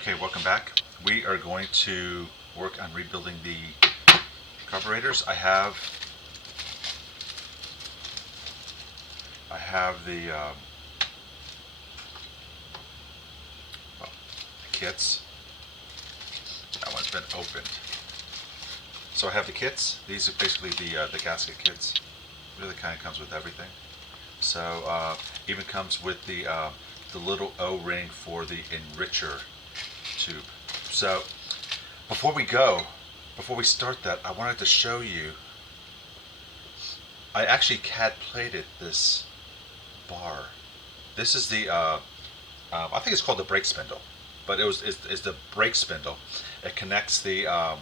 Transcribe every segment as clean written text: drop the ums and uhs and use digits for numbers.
Okay, welcome back. We are going to work on rebuilding the carburetors. I have the kits. That one's been opened. So I have the kits. These are basically the gasket kits. Really kind of comes with everything. So even comes with the little O-ring for the enricher tube. So before we start that, I wanted to show you. I actually CAD plated this bar. This is the I think it's called the brake spindle, but it's the brake spindle. It connects the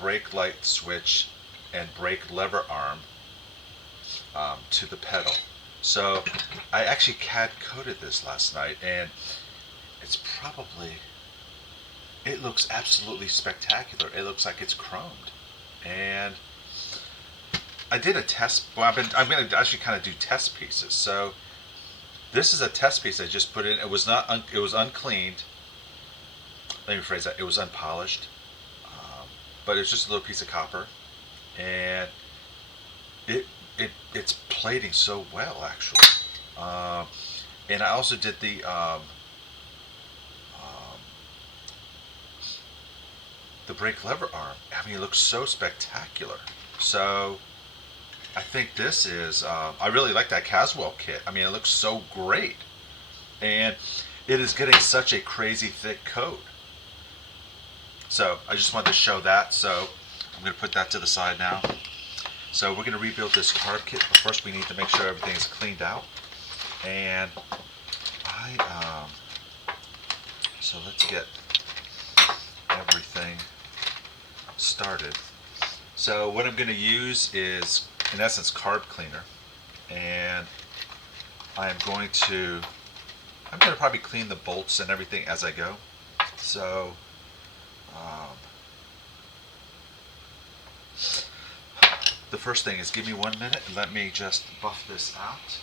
brake light switch and brake lever arm to the pedal. So I actually CAD coded this last night, and it looks absolutely spectacular. It looks like it's chromed. And I did a test. Well, I'm going to actually kind of do test pieces. So this is a test piece I just put in. It was not. It was uncleaned. Let me rephrase that. It was unpolished, but it's just a little piece of copper, and it's plating so well actually. And I also did the brake lever arm. I mean, it looks so spectacular. So I think this is, I really like that Caswell kit. I mean, it looks so great. And it is getting such a crazy thick coat. So I just wanted to show that. So I'm going to put that to the side now. So we're going to rebuild this carb kit, but first we need to make sure everything is cleaned out. And so let's get everything started. So what I'm going to use is, in essence, carb cleaner, and I'm going to probably clean the bolts and everything as I go. So the first thing is, give me 1 minute and let me just buff this out.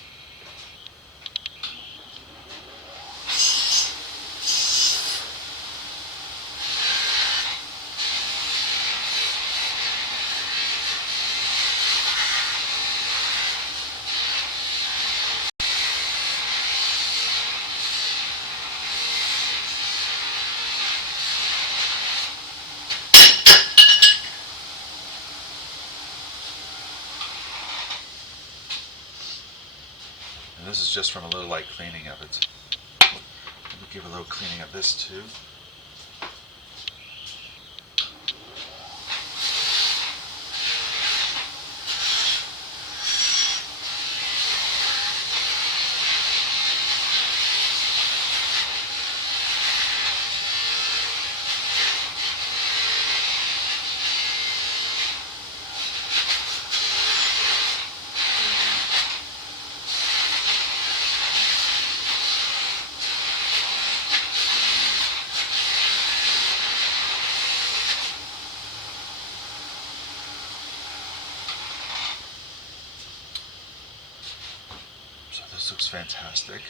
And this is just from a little light cleaning of it. Let me give a little cleaning of this too. So this looks fantastic.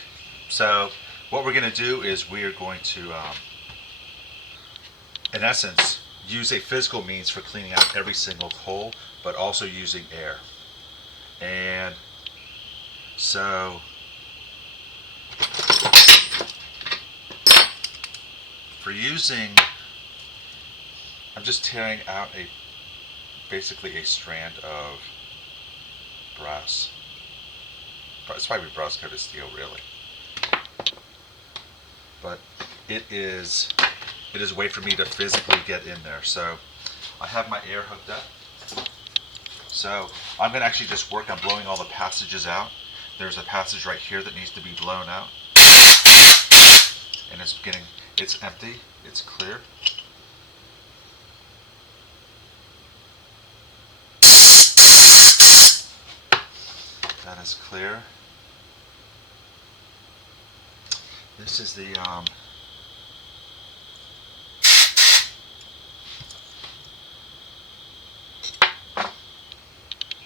So what we're going to do is we are going to, in essence, use a physical means for cleaning out every single hole, but also using air. And so for using, I'm just tearing out basically a strand of brass. It's probably brass coated steel, really. But it is a way for me to physically get in there. So I have my air hooked up. So I'm going to actually just work on blowing all the passages out. There's a passage right here that needs to be blown out. And it's empty, it's clear. That is clear. This is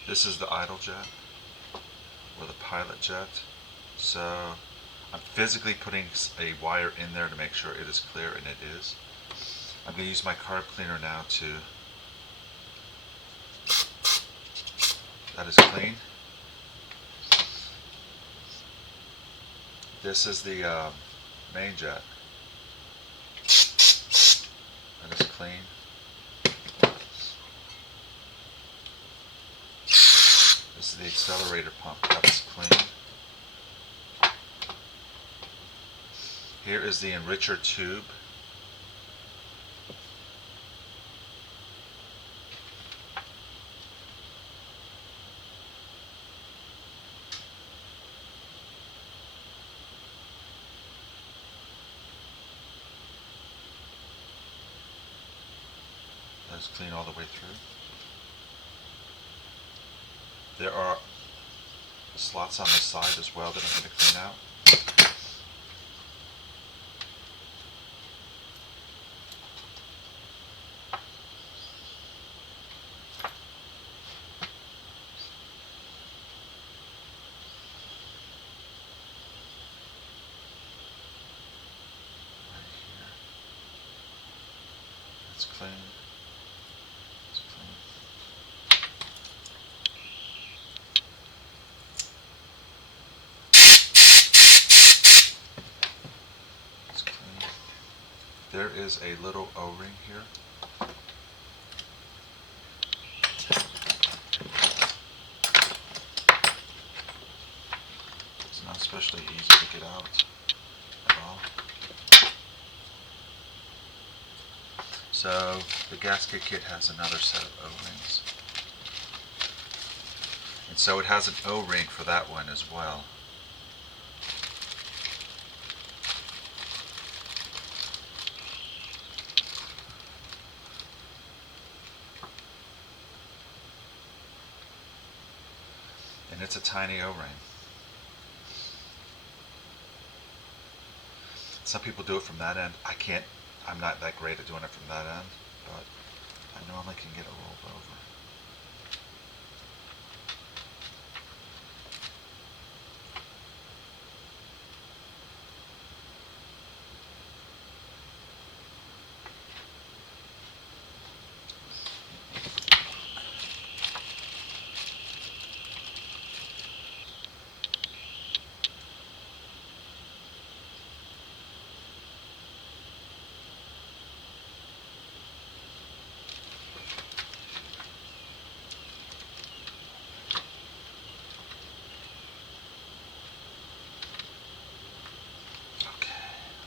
this is the idle jet, or the pilot jet. So I'm physically putting a wire in there to make sure it is clear, and it is. I'm going to use my carb cleaner now to, that is clean. This is the main jet. That is clean. This is the accelerator pump. That is clean. Here is the enricher tube. That's clean all the way through. There are slots on the side as well that I'm going to clean out. It's clean. It's clean. It's clean. There is a little O-ring here. It's not especially easy to get out at all. So the gasket kit has another set of O-rings. And so it has an O-ring for that one as well. And it's a tiny O-ring. Some people do it from that end. I'm not that great at doing it from that end, but I normally can get it rolled over.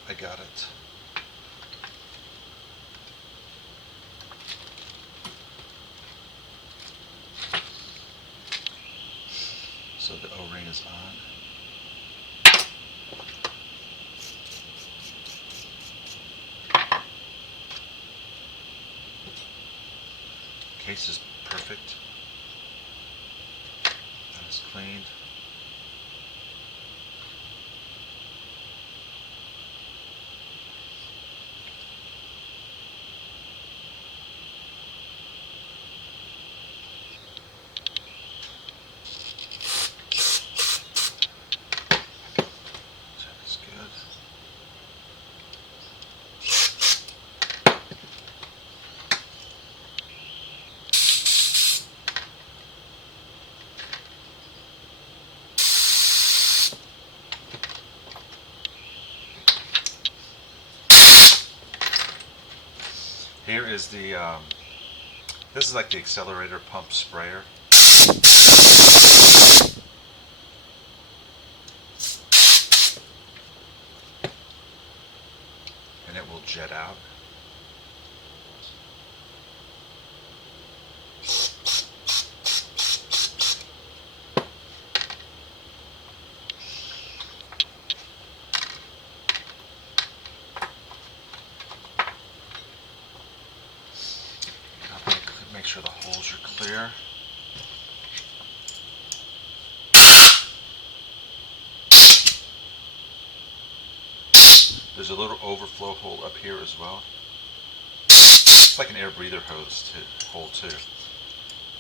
I got it. So the O-ring is on. Case is perfect. That is cleaned. Here is this is like the accelerator pump sprayer. And it will jet out. Make sure the holes are clear. There's a little overflow hole up here as well. It's like an air breather hole too.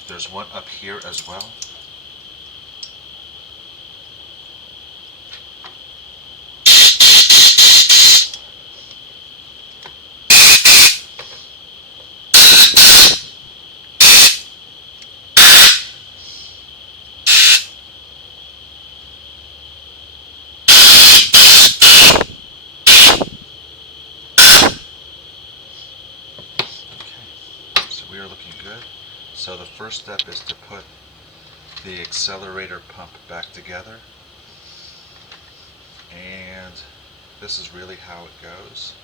There's one up here as well. good. So the first step is to put the accelerator pump back together. And this is really how it goes.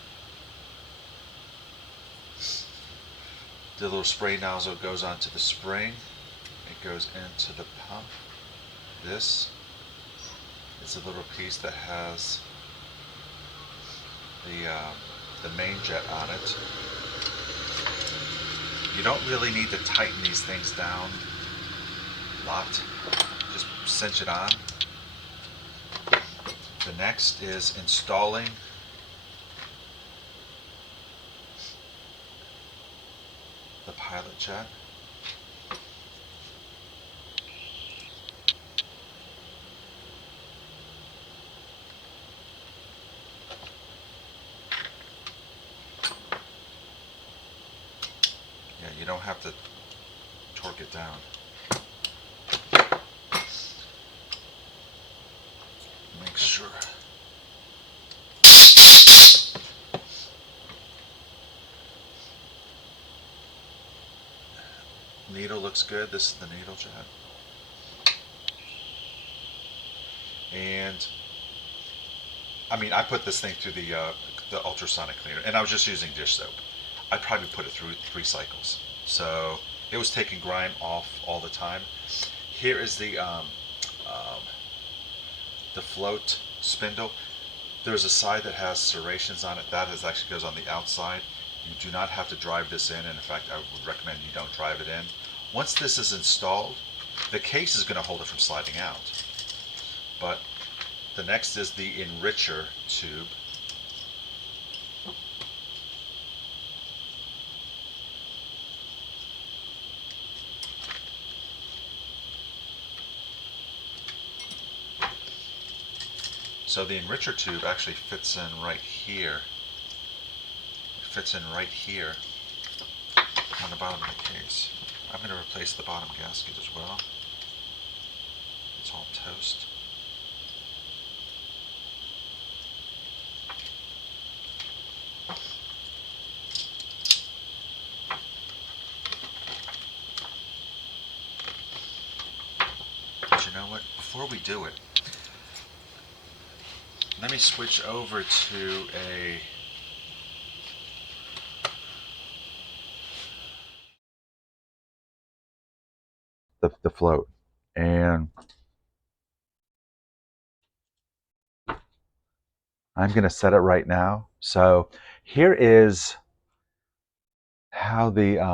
The little spray nozzle goes onto the spring. It goes into the pump. This is a little piece that has the main jet on it. You don't really need to tighten these things down a lot. Just cinch it on. The next is installing the pilot jet. Yeah, you don't have to torque it down. Make sure. Needle looks good. This is the needle jet. And I mean, I put this thing through the ultrasonic cleaner, and I was just using dish soap. I probably put it through 3 cycles, so it was taking grime off all the time. Here is the float spindle. There's a side that has serrations on it. That actually goes on the outside. You do not have to drive this in, and in fact, I would recommend you don't drive it in. Once this is installed, the case is going to hold it from sliding out. But the next is the enricher tube. So the enricher tube actually fits in right here. It fits in right here on the bottom of the case. I'm going to replace the bottom gasket as well. It's all toast. But you know what? Before we do it, let me switch over to the float, and I'm going to set it right now. So here is how this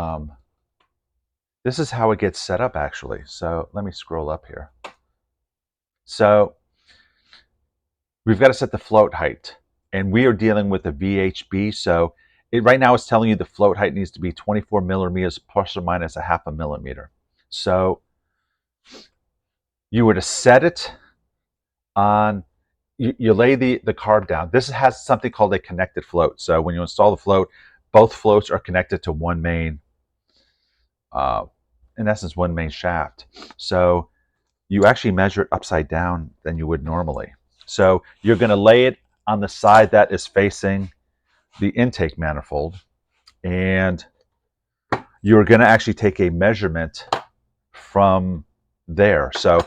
is how it gets set up actually. So let me scroll up here. So we've got to set the float height, and we are dealing with a VHB. So right now it's telling you the float height needs to be 24 millimeters plus or minus a half a millimeter. So you were to set it on, you lay the carb down. This has something called a connected float. So when you install the float, both floats are connected to one main, in essence, one main shaft. So you actually measure it upside down than you would normally. So you're going to lay it on the side that is facing the intake manifold, and you're going to actually take a measurement from there. So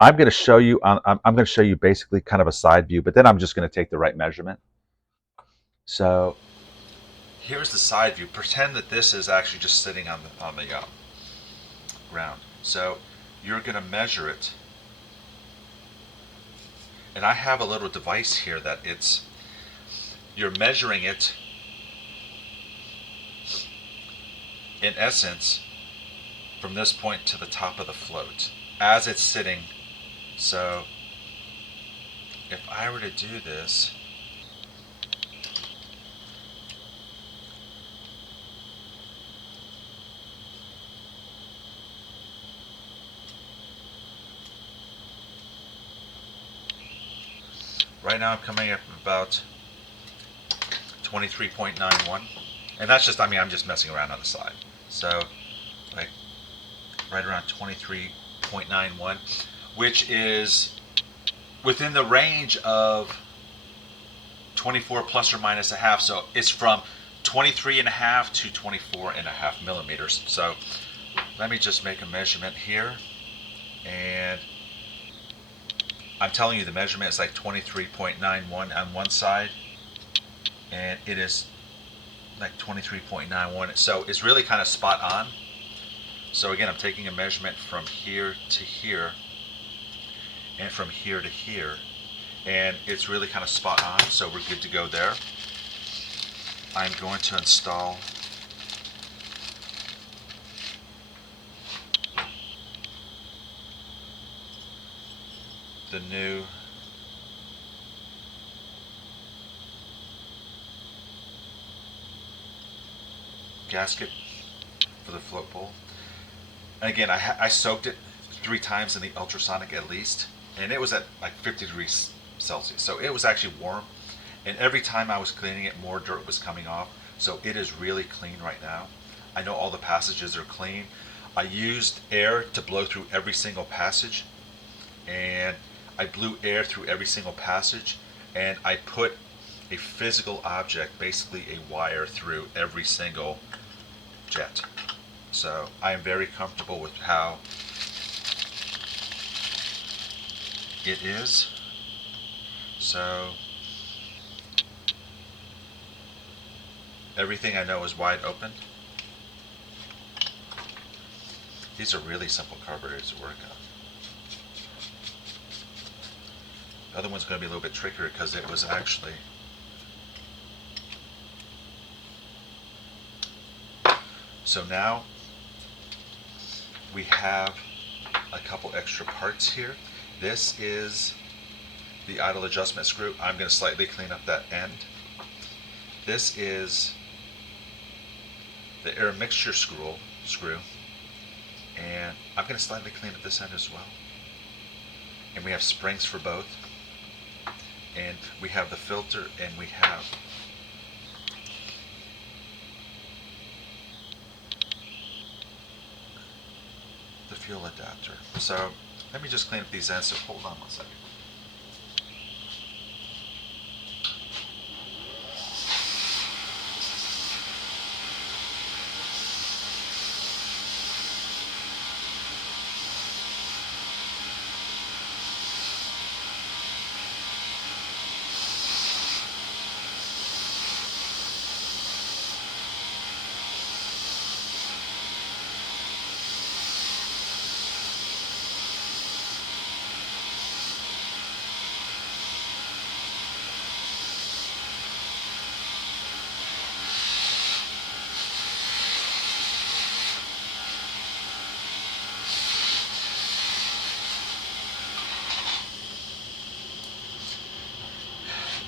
I'm going to show you. I'm going to show you basically kind of a side view, but then I'm just going to take the right measurement. So here's the side view. Pretend that this is actually just sitting on the ground. So you're going to measure it, and I have a little device here that you're measuring it in essence from this point to the top of the float as it's sitting. So if I were to do this, right now I'm coming up about 23.91, and that's just, I mean, I'm just messing around on the side. So like right around 23.91, which is within the range of 24 plus or minus a half. So it's from 23.5 to 24.5 millimeters. So let me just make a measurement here, and I'm telling you the measurement is like 23.91 on one side, and it is like 23.91. So it's really kind of spot on. So again, I'm taking a measurement from here to here and from here to here, and it's really kind of spot on, so we're good to go there. I'm going to install the new gasket for the float bowl. And again, I soaked it 3 times in the ultrasonic at least, and it was at like 50 degrees Celsius, so it was actually warm. And every time I was cleaning it, more dirt was coming off. So it is really clean right now. I know all the passages are clean. I used air to blow through every single passage, and I blew air through every single passage, and I put a physical object, basically a wire, through every single jet. So I am very comfortable with how it is. So everything I know is wide open. These are really simple carburetors to work on. The other one's going to be a little bit trickier because it was actually so now we have a couple extra parts here. This is the idle adjustment screw. I'm going to slightly clean up that end. This is the air mixture screw, and I'm going to slightly clean up this end as well. And we have springs for both, and we have the filter, and we have the fuel adapter. So let me just clean up these ends, so hold on 1 second.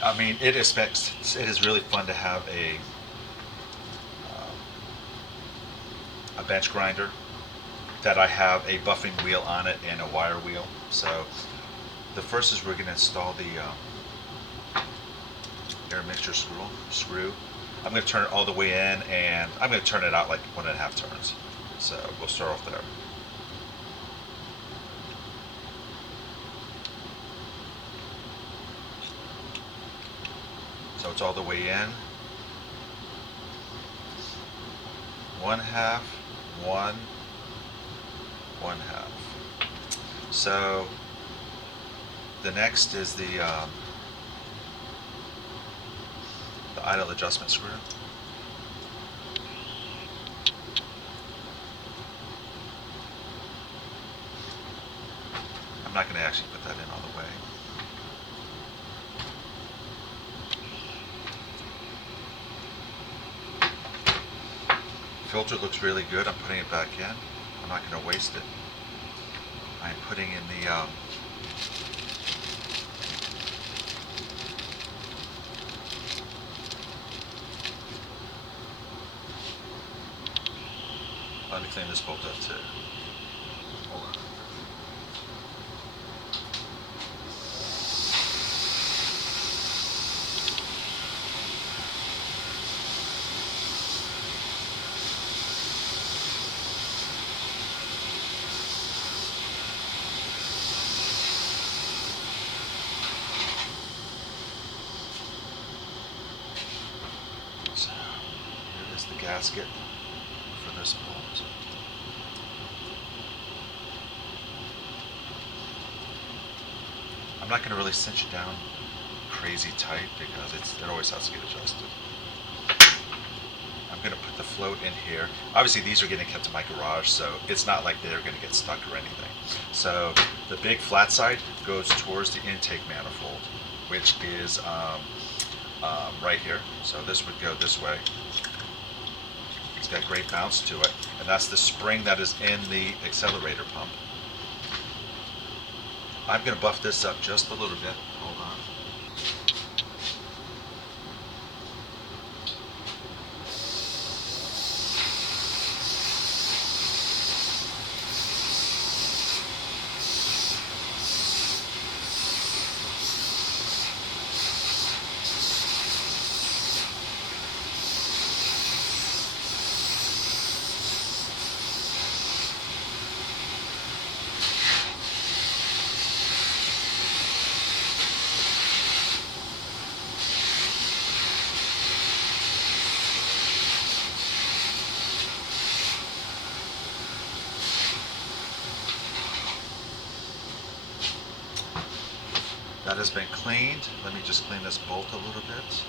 I mean, it is really fun to have a bench grinder that I have a buffing wheel on it and a wire wheel. So the first is we're going to install the air mixture screw. I'm going to turn it all the way in, and I'm going to turn it out like 1.5 turns. So we'll start off there. So it's all the way in. 1/2, 1, 1/2. So the next is the idle adjustment screw. I'm not going to actually put that in all the way. Filter looks really good. I'm putting it back in. I'm not going to waste it. I'm putting in the let me clean this bolt up too. Hold on. gasket for this bolt. I'm not going to really cinch it down crazy tight because it always has to get adjusted. I'm going to put the float in here. Obviously these are getting kept in my garage, so it's not like they're going to get stuck or anything. So the big flat side goes towards the intake manifold, which is right here. So this would go this way. It's got great bounce to it, and that's the spring that is in the accelerator pump. I'm going to buff this up just a little bit. Hold on. That has been cleaned. Let me just clean this bolt a little bit.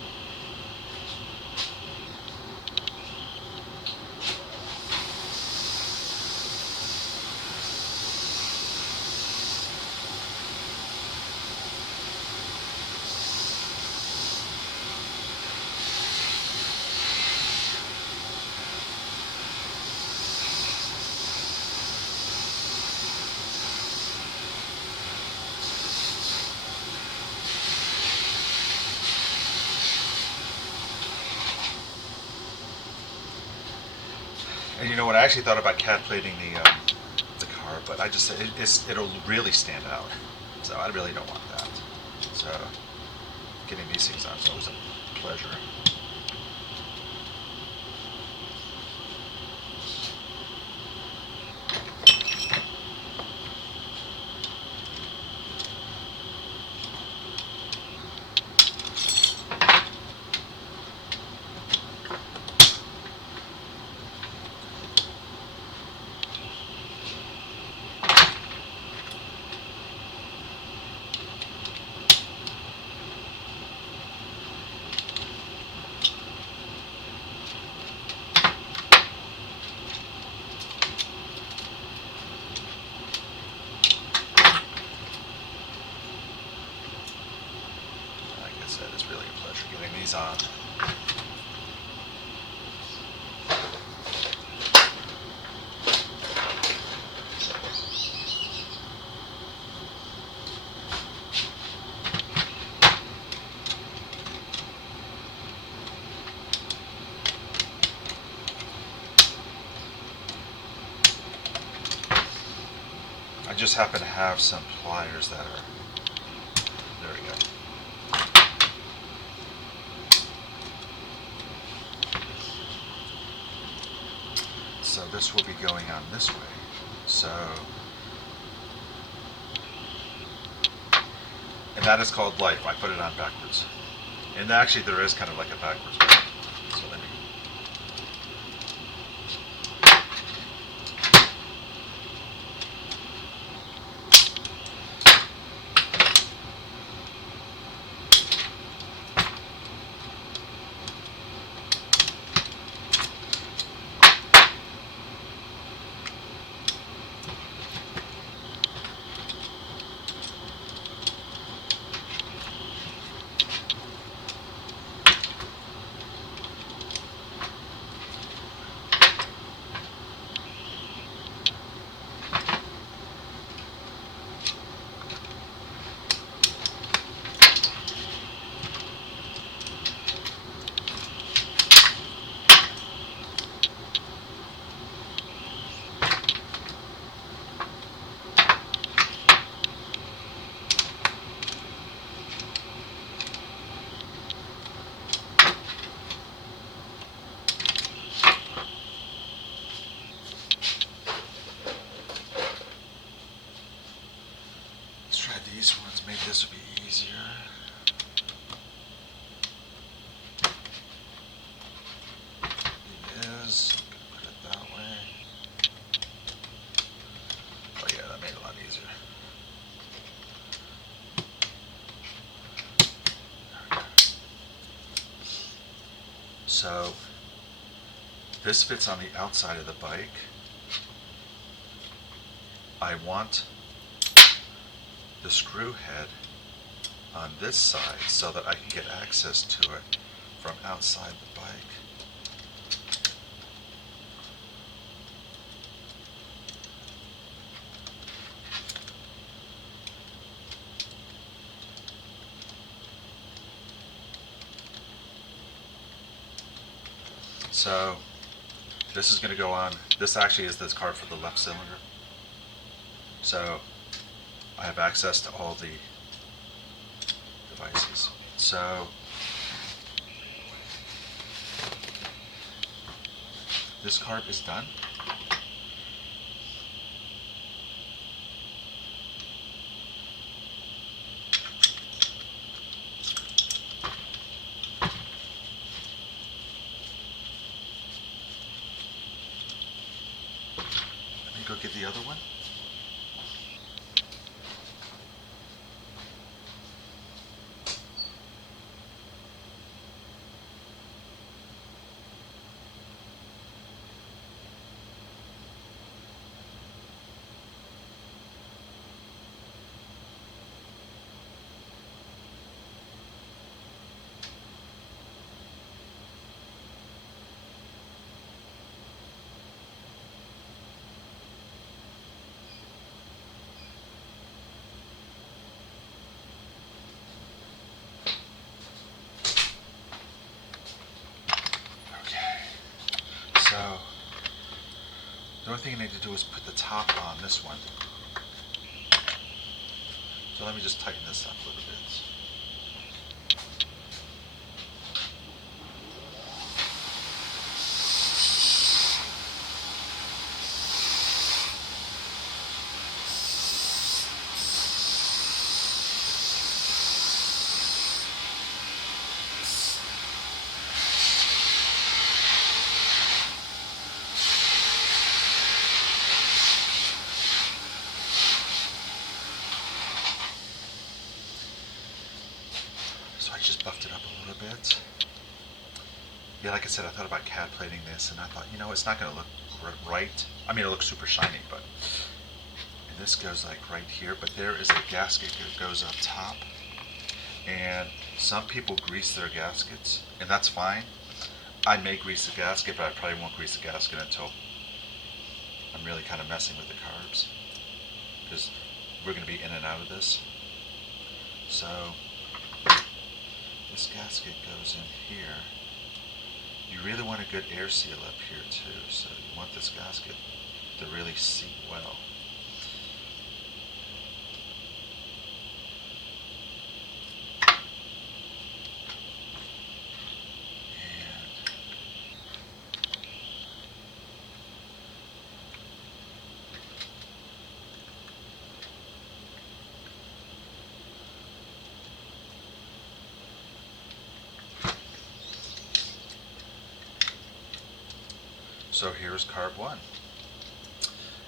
And you know what? I actually thought about cat plating the car, but I just it'll really stand out. So I really don't want that. So getting these things on is always a pleasure. It's really a pleasure getting these on. I just happen to have some pliers that are, there we go. So this will be going on this way. So, and that is called life. I put it on backwards. And actually there is kind of like a backwards way. So let me, So this fits on the outside of the bike. I want the screw head on this side so that I can get access to it from outside the bike. So this is going to go on. This actually is this card for the left cylinder. So I have access to all the devices. So this carb is done. Let me go get the other one. So the only thing I need to do is put the top on this one. So let me just tighten this up a little bit. So I just buffed it up a little bit. Yeah, like I said, I thought about CAD plating this, and I thought, you know, it's not going to look right. I mean, it looks super shiny, but and this goes like right here. But there is a gasket that goes up top, and some people grease their gaskets, and that's fine. I may grease the gasket, but I probably won't grease the gasket until I'm really kind of messing with the carbs, because we're going to be in and out of this. So this gasket goes in here. You really want a good air seal up here too, so you want this gasket to really seat well. So here's carb 1.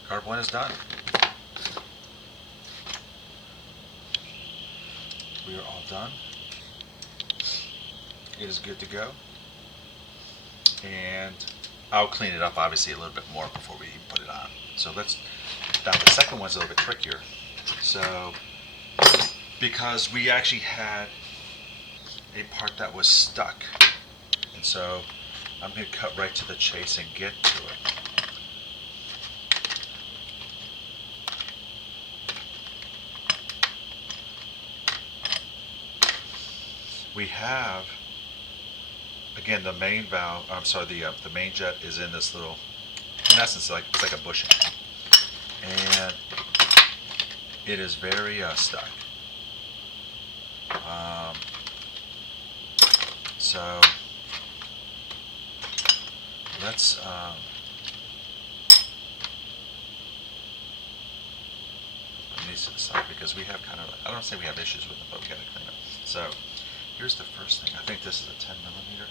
Carb 1 is done. We are all done. It is good to go. And I'll clean it up obviously a little bit more before we even put it on. So now the second one's a little bit trickier. So because we actually had a part that was stuck, and so I'm going to cut right to the chase and get to it. We have, again, the main valve, the main jet is in this little, in essence, it's like a bushing. And it is very stuck. So let's put these to the side, because we have kind of, I don't say we have issues with them, but we got to clean them. So here's the first thing. I think this is a 10 millimeter.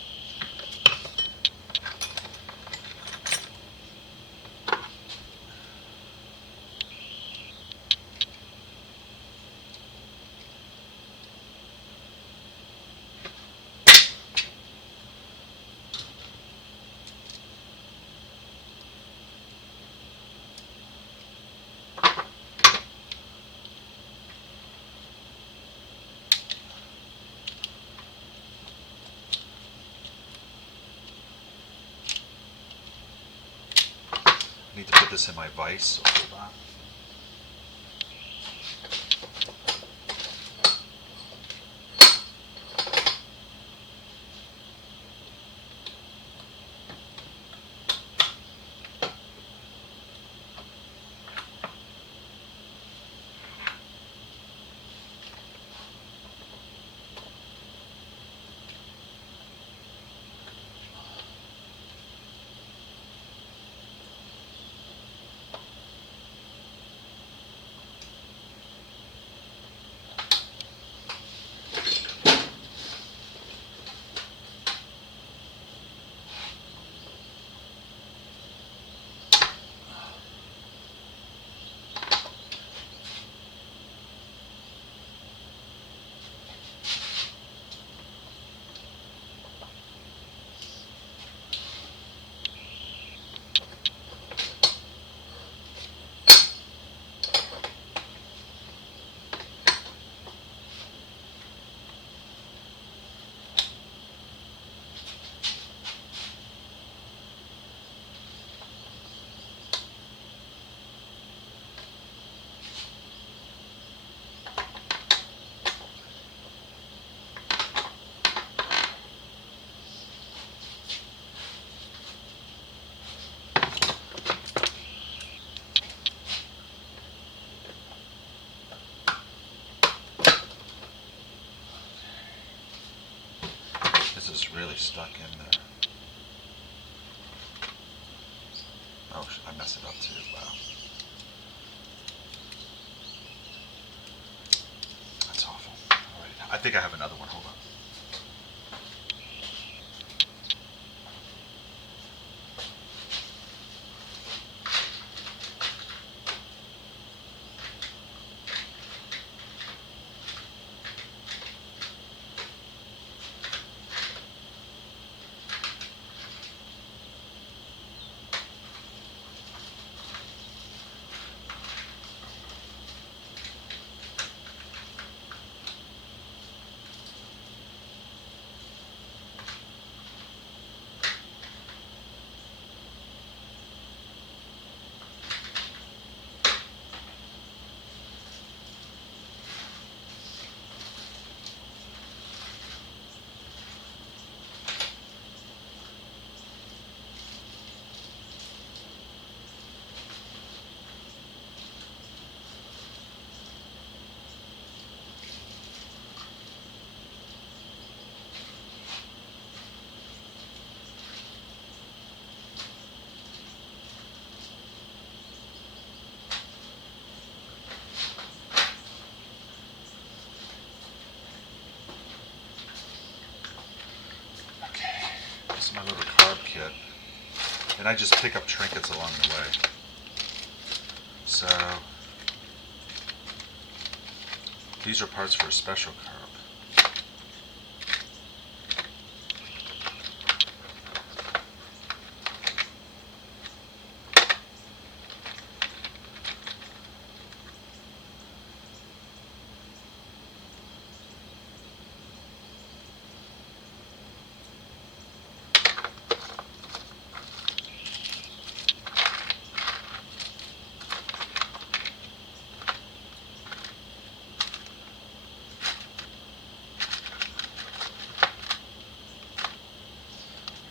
I need to put this in my vise, so hold on. This is really stuck in there. Oh, I messed it up too. Wow. That's awful. All right. I think I have another one. Hold on. This is my little carb kit, and I just pick up trinkets along the way. So these are parts for a special carb.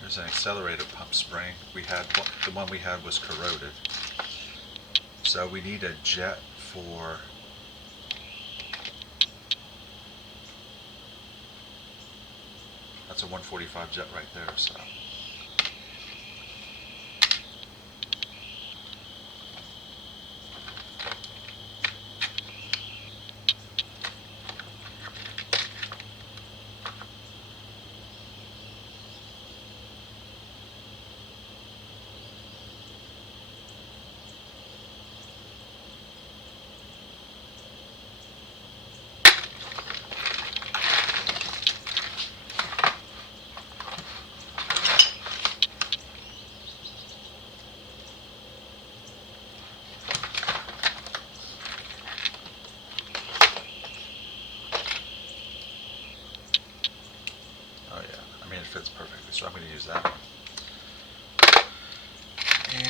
Here's an accelerated pump spring. The one we had was corroded. So we need a jet for that's a 145 jet right there. So it fits perfectly, so I'm going to use that one. And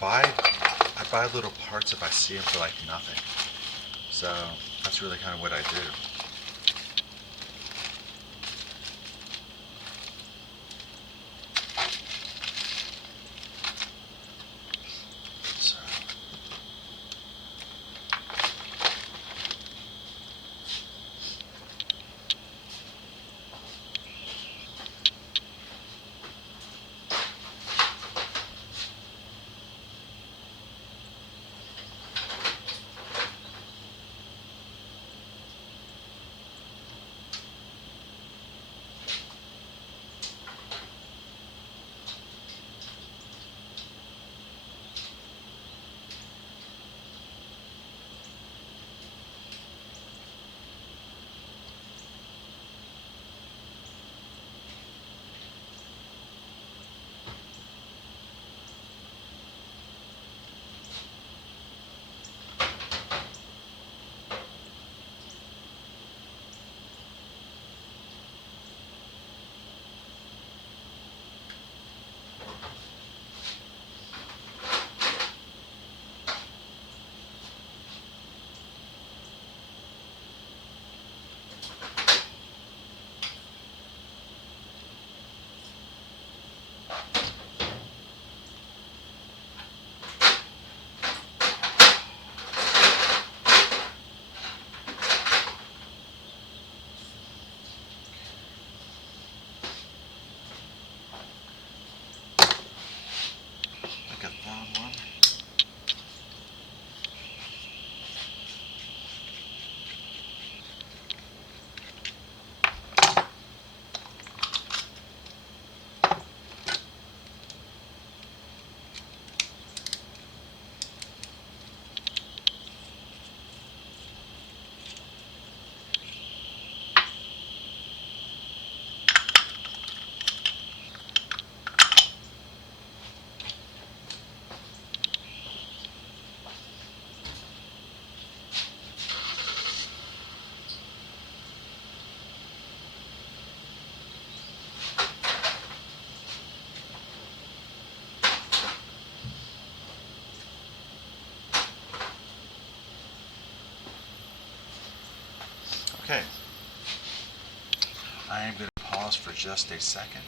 buy little parts if I see them for like nothing. So that's really kind of what I do. So, like a thumb one. Okay, I am going to pause for just a second.